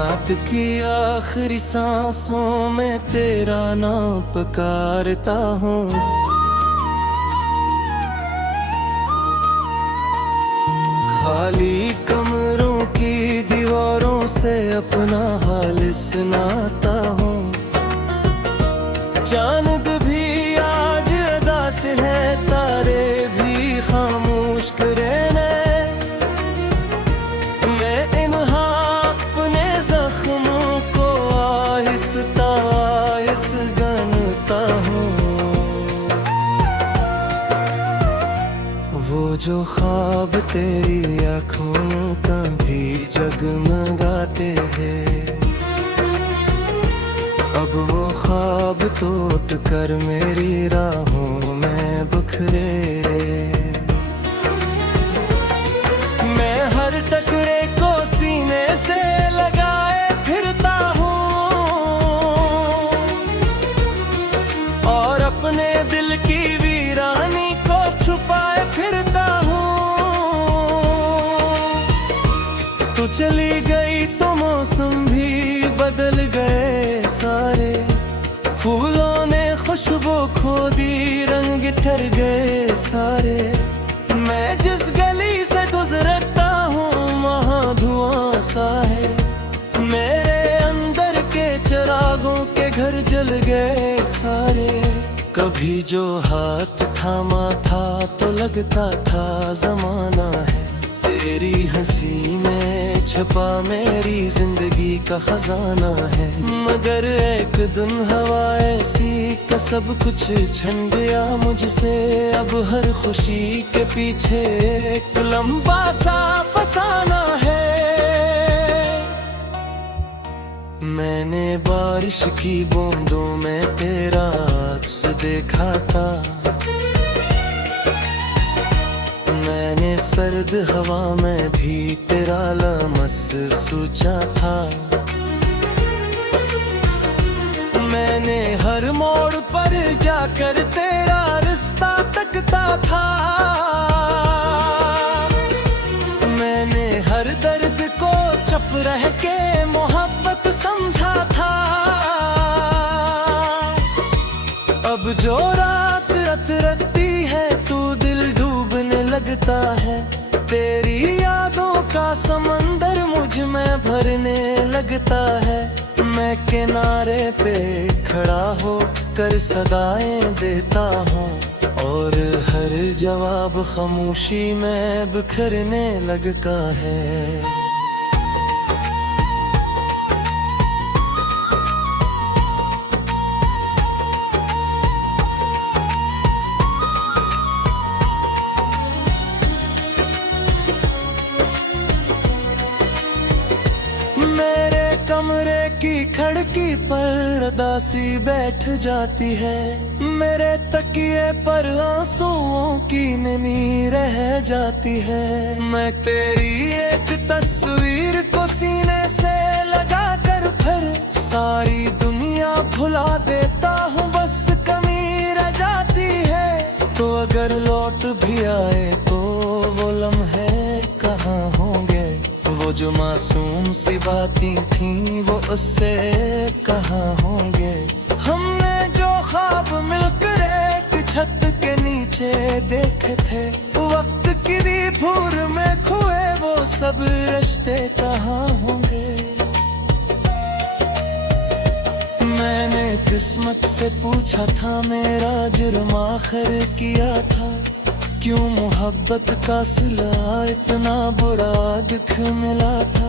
रात की आखिरी सांसों में तेरा नाम पुकारता हूँ। खाली कमरों की दीवारों से अपना हाल सुनाता हूँ। चांद भी आज अदास है, तारे भी खामोश करे ने। मैं इन अपने जख्मों को आहिस्ता आहिस्ता गनता हूँ। वो जो ख्वाब तेरी आँखों में कभी जगमगाते हैं, अब वो ख्वाब टूट कर मेरी राहों में बिखरे। मैं हर टुकड़े को सीने से लगाए फिरता हूँ और अपने दिल की वीरानी को छुपाए फिरता हूँ। तू चली गई तो मौसम भी बदल गए सारे, फूलों ने खुशबू खो दी, रंग ठहर गए सारे। मैं जिस गली से गुजरता हूँ वहाँ धुआं सा है, मेरे अंदर के चिरागों के घर जल गए सारे। कभी जो हाथ थामा था तो लगता था जमाना है, तेरी हंसी में छुपा मेरी जिंदगी का खजाना है। मगर एक दिन हवा ऐसी का सब कुछ छन गया मुझसे, अब हर खुशी के पीछे एक लंबा सा फसाना है। मैंने बारिश की बूंदों में तेरा अक्स देखा था, मैंने सर्द हवा में भी तेरा लमस सोचा था। मैंने हर मोड़ पर जाकर तेरा रिश्ता तकता था, मैंने हर दर्द को चुप रह के मोहब्बत समझा था। अब जो रात अतरती है तू दिल डूबने लगता है, तेरी यादों का समंदर मुझ में भरने लगता है। मैं किनारे पे खड़ा हो कर सदाएं देता हूँ और हर जवाब खामोशी में बिखरने लगता है। कमरे की खिड़की पर उदासी बैठ जाती है, मेरे तकिए पर आंसुओं की नमी रह जाती है। मैं तेरी एक तस्वीर को सीने से लगा कर फिर सारी दुनिया भुला देता हूँ, बस कमी रह जाती है। तो अगर लौट भी आए तो वो लम्हे कहाँ होंगे, वो जो मासूम सी बातें थी वो उससे कहाँ होंगे। हमने जो ख्वाब मिलकर एक छत के नीचे देखे थे, वक्त की भूर में खोए वो सब रिश्ते कहाँ होंगे। मैंने किस्मत से पूछा था मेरा जुर्म आखिर किया था, क्यों मोहब्बत का सिला इतना बुरा दुख मिला था।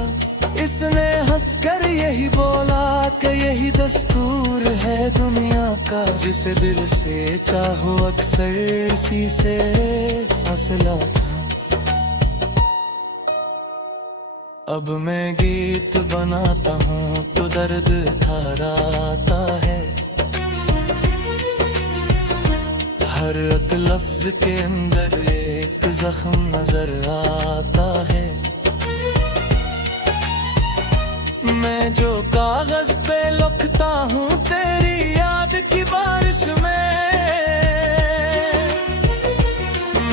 इसने हंसकर यही बोला कि यही दस्तूर है दुनिया का, जिसे दिल से चाहो अक्सर इसी से फासला था। अब मैं गीत बनाता हूँ तो दर्द ठहराता है, हर एक लफ्ज के अंदर एक जख्म नजर आता है। मैं जो कागज पे लिखता हूँ तेरी याद की बारिश में,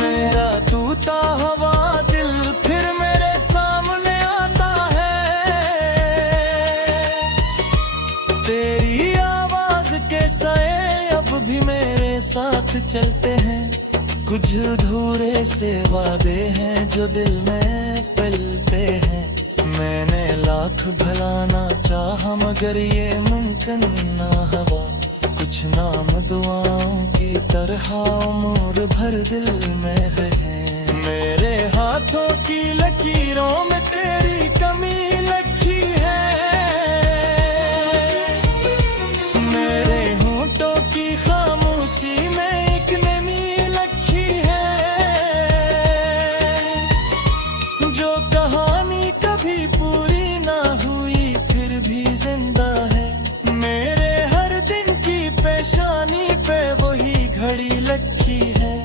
मेरा टूटा हुआ दिल फिर मेरे सामने आता है। चलते हैं, कुछ अधूरे से वादे हैं जो दिल में पलते हैं। मैंने लाख भलाना चाहा मगर ये मुमकिन ना हुआ, कुछ नाम दुआओं की तरह उम्र भर दिल में रहे। मेरे हाथों की लकीरों में तेरी कमी लिखी है, मेरे होंठों की खामोशी में एक नमी लिखी है। जो कहानी कभी पूरी ना हुई फिर भी जिंदा है, मेरे हर दिन की पेशानी पे वही घड़ी लिखी है।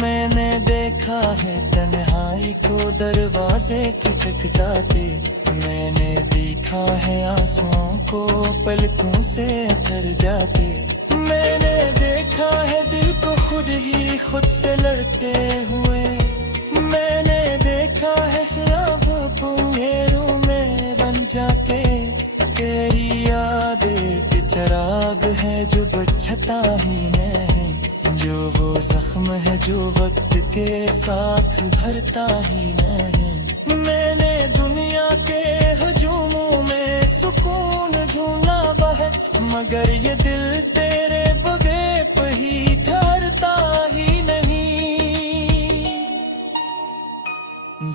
मैंने देखा है तन्हाई को दरवाजे खटखटाते, मैंने देखा है आंसुओं को पलकों से उतर जाते, मैंने देखा है दिल को खुद ही खुद से लड़ते हुए, मैंने देखा है ख्वाब अंधेरों में बन जाते। तेरी याद एक चिराग है जो बुझता ही नहीं, जो वो जख्म है जो वक्त के साथ भरता ही नहीं। मैंने दुनिया के हजूमों में सुकून ढूंढा बहुत, मगर ये दिल तेरे बगैर ही ठहरता ही नहीं।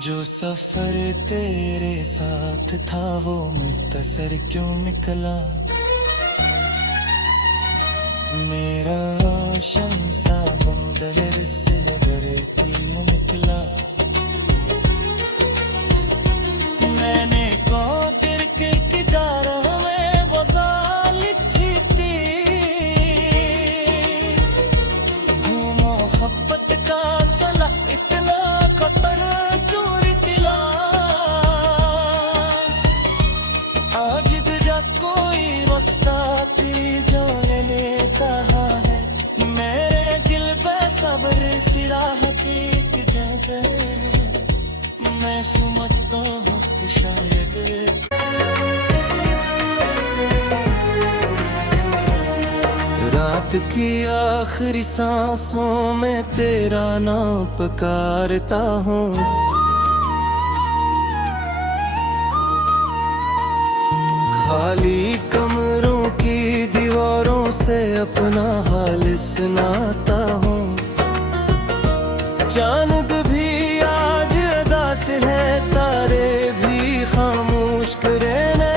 जो सफर तेरे साथ था वो मुख्तसर क्यों निकला, मेरा रोशन सा बंदर से नगर क्यों निकला। मैंने कौदिर के किदारा में वज़ा लिखी थी, वो मोहब्बत का सला इतना खतर दूर तिला। आज जा कोई रास्ता जाने लेता है, मेरे दिल पे सब्र सिराह की जगह, मैं समझता हूँ शायद। रात की आखिरी सांसों में तेरा नाम पुकारता हूँ, खाली कमरों की दीवारों से अपना हाल सुनाता हूँ। चांद भी आज उदास है, तारे भी खामोश करे ने,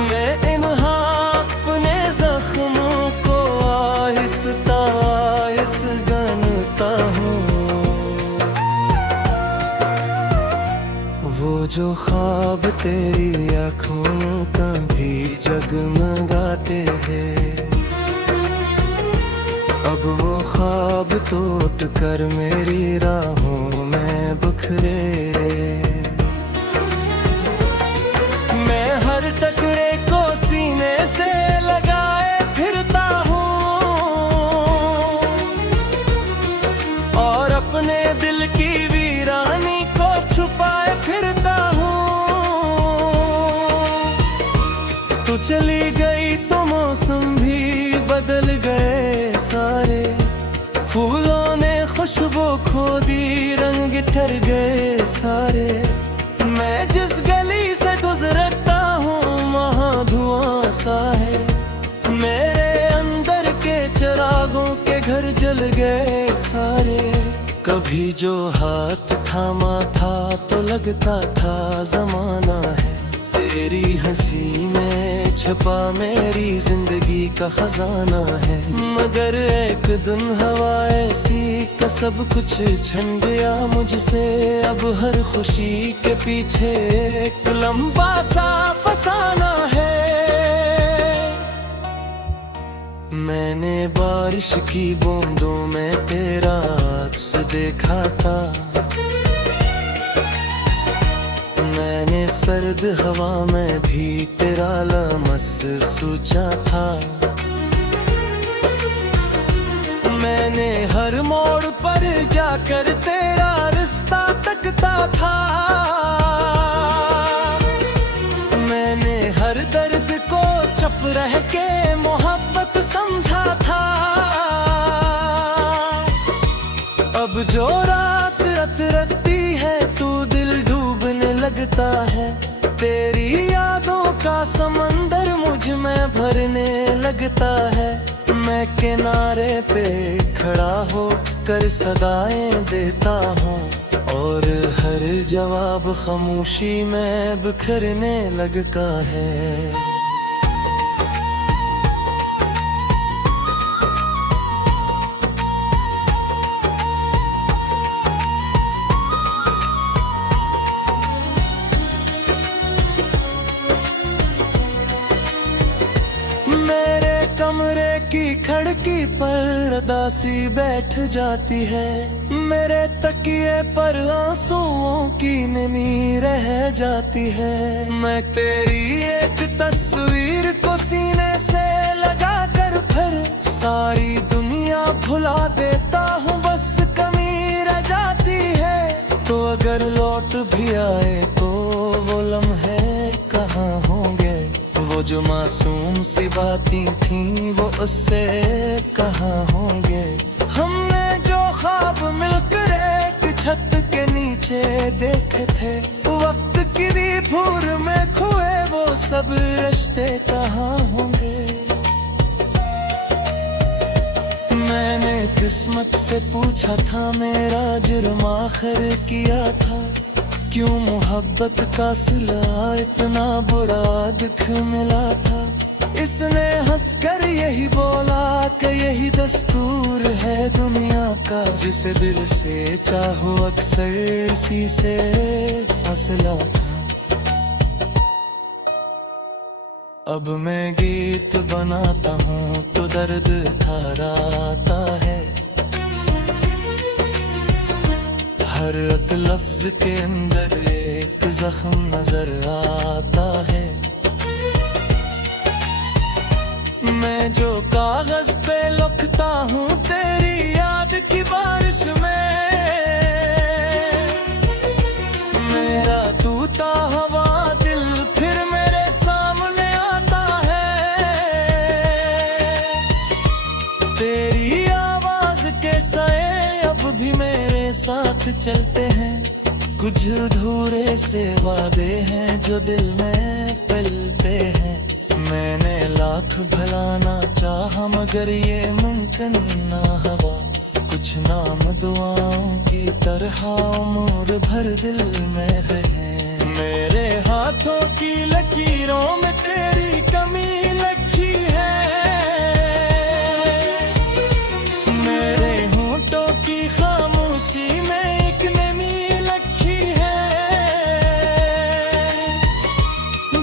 मैं इन अपने जख्मों को आहिस्ता आहिस्ता गनता हूँ। वो जो ख्वाब तेरी आँखों में कभी जगमगाते हैं, अब वो ख्वाब टूट कर मेरी राहों में बिखरे। मैं हर टुकड़े को सीने से लगाए फिरता हूँ और अपने दिल की वीरानी को छुपाए फिरता हूँ। तू चली गई तो मौसम भी बदल गए सारे, फूलों ने खुशबू खो दी, रंग ठहर गए सारे। मैं जिस गली से गुजरता हूँ वहाँ धुआं सा है, मेरे अंदर के चिरागों के घर जल गए सारे। कभी जो हाथ थामा था तो लगता था जमाना है, तेरी हंसी में छुपा मेरी जिंदगी का खजाना है। मगर एक दिन हवा ऐसी का सब कुछ छन गया मुझसे, अब हर खुशी के पीछे एक लंबा सा फसाना है। मैंने बारिश की बूंदों में तेरा अक्स देखा था, मैंने सर्द हवा में भी तेरा लमस सोचा था। मैंने हर मोड़ पर जाकर तेरा रिश्ता तकता था, मैंने हर दर्द को चुप रह के मोहब्बत समझा था। लगता है। तेरी यादों का समंदर मुझ में भरने लगता है। मैं किनारे पे खड़ा हो कर सदाएं देता हूँ, और हर जवाब खामोशी में बिखरने लगता है। मेरे कमरे की खिड़की पर उदासी बैठ जाती है। मेरे तकिए पर आंसुओं की नमी रह जाती है। मैं तेरी एक तस्वीर को सीने से लगा कर फिर सारी दुनिया भुला देता हूँ, बस कमी रह जाती है। तो अगर लौट भी आए तो वो लम्हे कहाँ होंगे, वो जो मासूम सी बातें थीं वो उससे कहाँ होंगे। हमने जो ख्वाब मिलकर एक छत के नीचे देखे थे, वक्त की भूर में खोए वो सब रिश्ते कहाँ होंगे। मैंने किस्मत से पूछा था मेरा जुर्म आखिर किया था, क्यों मोहब्बत का सिला इतना बुरा दुख मिला था। इसने हंसकर यही बोला कि यही दस्तूर है दुनिया का, जिसे दिल से चाहो अक्सर इसी से फासला था। अब मैं गीत बनाता हूँ तो दर्द थारा आता है। हर एक लफ्ज के अंदर एक जख्म नजर आता है। मैं जो कागज पे लिखता हूँ तेरी याद की बारिश में, मेरा टूटा हुआ दिल फिर मेरे सामने आता है। तेरी आवाज के साए अब भी मेरे साथ चलते हैं। कुछ अधूरे से वादे हैं जो दिल में पलते हैं। मैंने लाख भलाना चाहा मगर ये मुमकिन ना हुआ। कुछ नाम दुआओं की तरह उम्र भर दिल में रहे। मेरे हाथों की लकीरों में तेरी कमी लिखी है। मेरे होंठों की खामोशी में एक नमी लिखी है।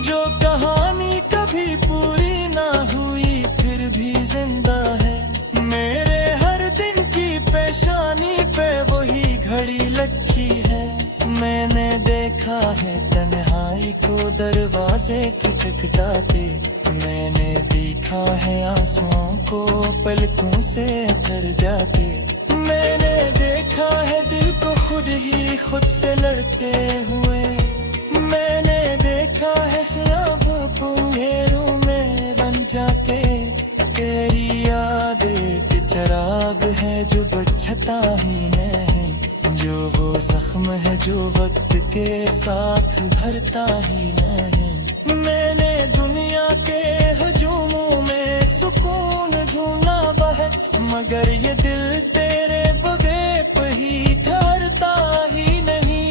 जो कहानी कभी पूरी ना हुई फिर भी जिंदा है। मेरे हर दिन की पेशानी पे वही घड़ी लिखी है। मैंने देखा है तन्हाई को दरवाजे खटखटाते। मैंने देखा है आंसुओं को पलकों से तर जाते। मैंने देखा है दिल को खुद ही खुद से लड़ते हुए। मैंने देखा है ख्वाब अंधेरों में बन जाते। तेरी याद एक चिराग है जो बुझता ही नहीं, जो वो जख्म है जो वक्त के साथ भरता ही नहीं। मैंने दुनिया के हजूमों में सुकून ढूंढा बहुत, मगर ये दिल तेरे बगैर ही ठहरता ही नहीं।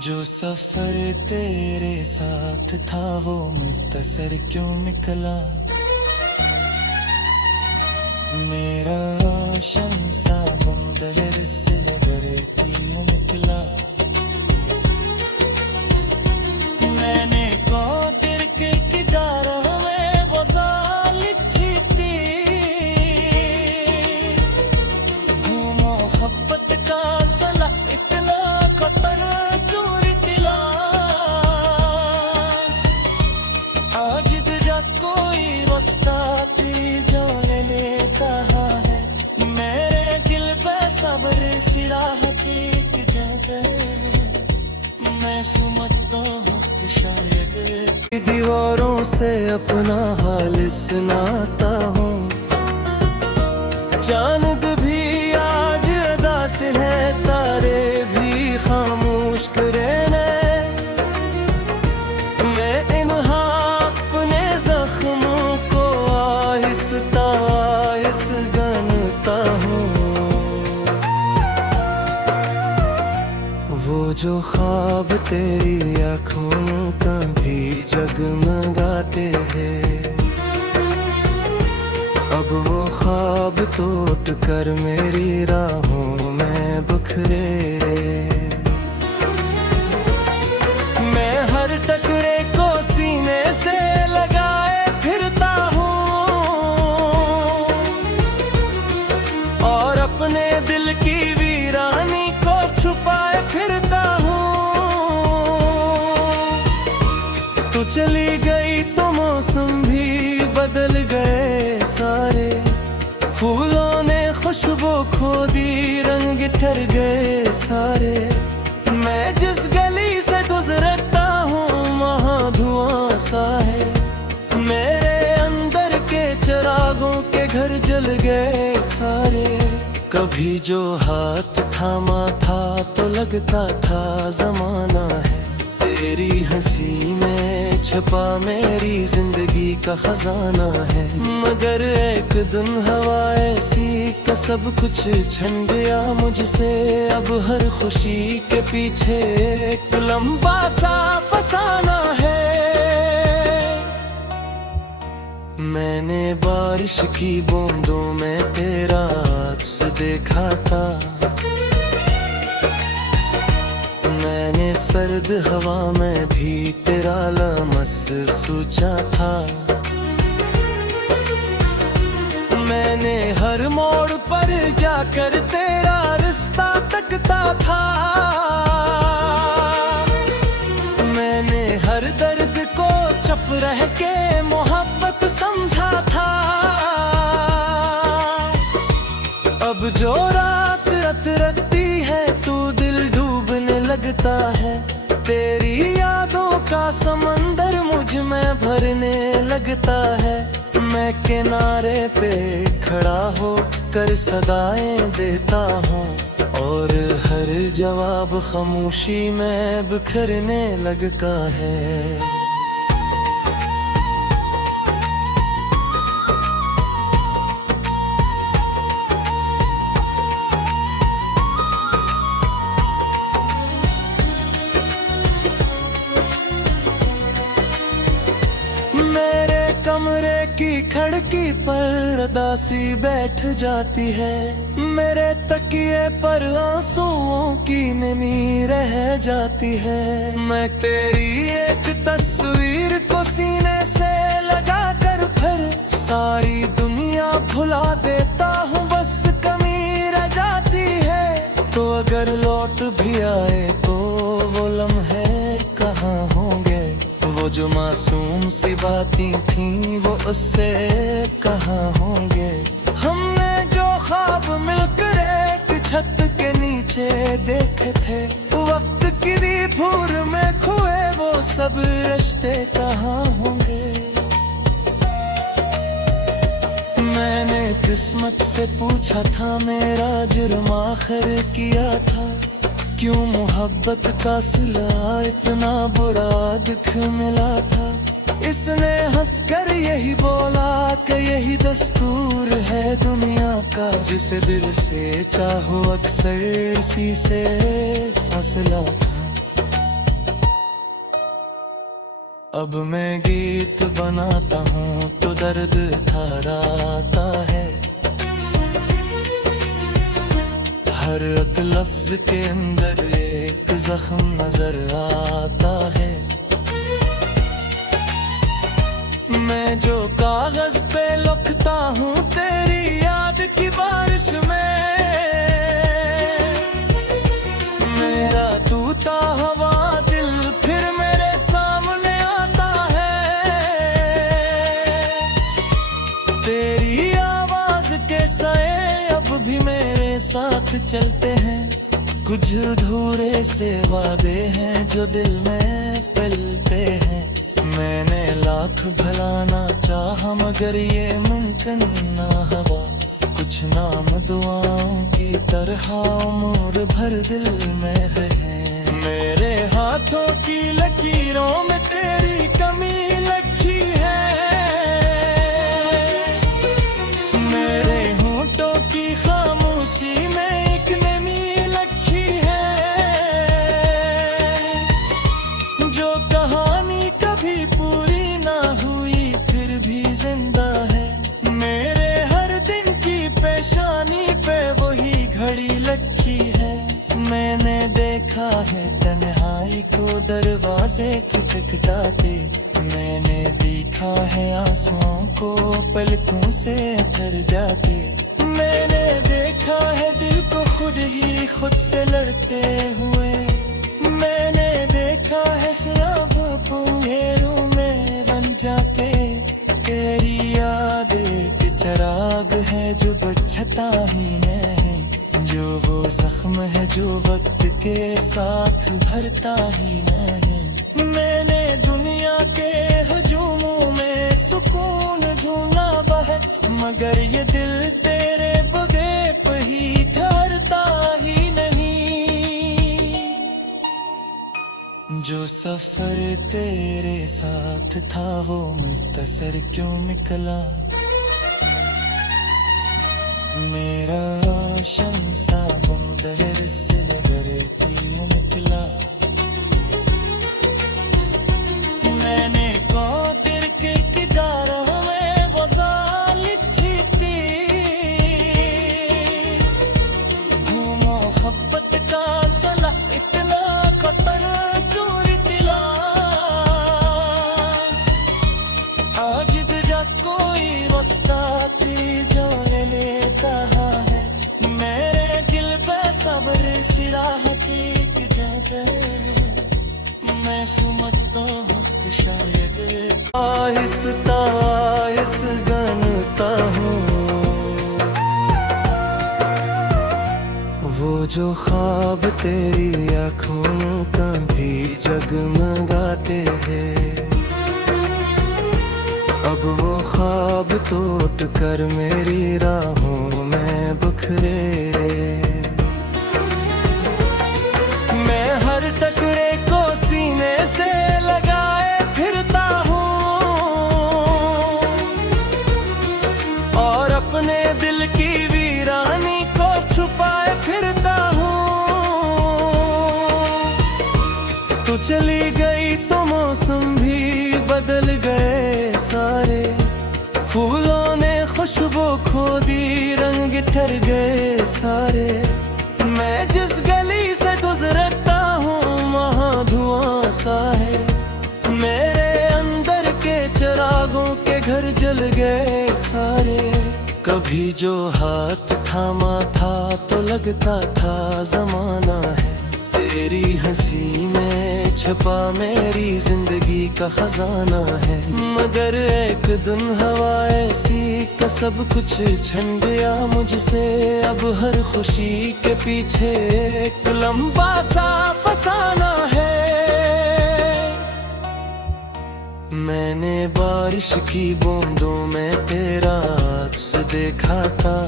जो सफर तेरे साथ था वो मुख्तसर क्यों निकला। मेरा रोशन सा बंदर से नजर क्यों निकला। मैंने कौदिर के किदारा में वज़ा लिखी थी। वो मोहब्बत का सला इतना खतर दूर दिला। आज तुझा कोई रास्ता जाने लेता है। मेरे दिल पे सब्र सिराह की जगह। मैं समझता हूँ कि शायद दीवारों से अपना हाल सुनाता हूँ। चांद भी आज अदा से है, तारे भी खाम ख्वाब तेरी आँखों में कभी जगमगाते हैं। अब वो ख्वाब टूट कर मेरी राहों में बिखरे। मैं हर टुकड़े को सीने से लगाए फिरता हूँ और अपने दिल की वीरानी को छुपाए फिरता हूँ। तू चली गई तो मौसम भी बदल गए सारे, फूलों ने खुशबू खो दी, रंग ठहर गए सारे। मैं जिस गली से गुजरता हूँ वहाँ धुआं सा है, मेरे अंदर के चिरागों के घर जल गए सारे। कभी जो हाथ थामा था तो लगता था जमाना है, तेरी हंसी में छुपा मेरी जिंदगी का खजाना है। मगर एक दिन हवा ऐसी का सब कुछ छन गया मुझसे, अब हर खुशी के पीछे एक लंबा सा फसाना है। मैंने बारिश की बूंदों में तेरा अक्स देखा था, मैंने सर्द हवा में भी तेरा लमस सोचा था। मैंने हर मोड़ पर जाकर तेरा रिश्ता तकता था, मैंने हर दर्द को चुप रह के मोहब्बत समझा था। अब जो रात अतरती है तू दिल डूबने लगता है, तेरी यादों का समंदर मुझ में भरने लगता है। मैं किनारे पे खड़ा हो कर सदाएं देता हूँ और हर जवाब खामोशी में बिखरने लगता है। मेरे कमरे की खिड़की पर उदासी बैठ जाती है, मेरे तकिए पर आंसुओं की नमी रह जाती है। मैं तेरी एक तस्वीर को सीने से लगा कर फिर सारी दुनिया भुला देता हूँ, बस कमी रह जाती है। तो अगर लौट भी आए तो वो लम्हे कहाँ होंगे, वो जो मासूम सी बातें थीं वो उससे कहाँ होंगे। हमने जो ख्वाब मिलकर एक छत के नीचे देखे थे, वक्त की भूर में खोए वो सब रिश्ते कहाँ होंगे। मैंने किस्मत से पूछा था मेरा जुर्म आखिर किया था, क्यों मोहब्बत का सिला इतना बुरा दुख मिला था। इसने हंसकर यही बोला कि यही दस्तूर है दुनिया का, जिसे दिल से चाहो अक्सर इसी से फासला था। अब मैं गीत बनाता हूँ तो दर्द थारा आता है, हर एक लफ्ज के अंदर एक जख्म नजर आता है। मैं जो कागज पे लिखता हूँ तेरी याद की बारिश में, मेरा टूटा हुआ दिल फिर मेरे सामने आता है। तेरी आवाज के साए अब भी मेरे साथ चलते हैं, कुछ अधूरे से वादे हैं जो दिल में पलते हैं। मैंने लाख भलाना चाहा मगर ये मुमकिन ना हुआ, कुछ नाम दुआओं की तरह उम्र भर दिल में रहे। मेरे हाथों की लकीरों में तेरी कमी लिखी है, मेरे होंठों की खामोशी में एक नमी लिखी है। देखा है तन्हाई को दरवाजे खटखटाते, मैंने देखा है आंसुओं को पलकों से उतर जाते, मैंने देखा है दिल को खुद ही खुद से लड़ते हुए, मैंने देखा है ख्वाब अंधेरों में बन जाते, तेरी याद एक चिराग है जो बुझता ही नहीं, जो वो जख्म है जो वक्त के साथ भरता ही नहीं। मैंने दुनिया के हजूमों में सुकून ढूंढा बहुत, मगर ये दिल तेरे बगैर ही ठहरता ही नहीं। जो सफर तेरे साथ था वो मुख्तसर क्यों निकला, मेरा शमसा बंदर से नगर क्यों निकला, मैंने कौदिर के किनारों में वज़ा लिखी थी, वो मोहब्बत का सला इतना कतल क्यों निकला, आज तुझा कोई रास्ता तेरी जान लेता है, मेरे दिल पे सब्र सिराहती की जाते, मैं समझता हूँ शायद आहिस्ता आहिस्ता गनता हूँ, वो जो ख्वाब तेरी आँखों में कभी जगमगाते हैं, अब वो ख्वाब टूट कर मेरी राहों में बिखरे, मैं हर टुकड़े को सीने से लगाए फिरता हूँ, और अपने दिल की वीरानी को छुपाए फिरता हूँ। तू चली गई तो मौसम भी बदल गए सारे, फूलों ने खुशबू खो दी, रंग ठर गए सारे, मैं जिस गली से गुजरता हूँ वहाँ धुआं सा है, मेरे अंदर के चिरागों के घर जल गए सारे, कभी जो हाथ थामा था तो लगता था जमाना है, तेरी हंसी में छुपा मेरी जिंदगी का खजाना है, मगर एक दिन हवा ऐसी का सब कुछ छन गया मुझसे, अब हर खुशी के पीछे एक लंबा सा फसाना है। मैंने बारिश की बूंदों में तेरा अक्स देखा था,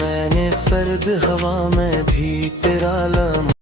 मैंने सर्द हवा में भी तेरा लम्हा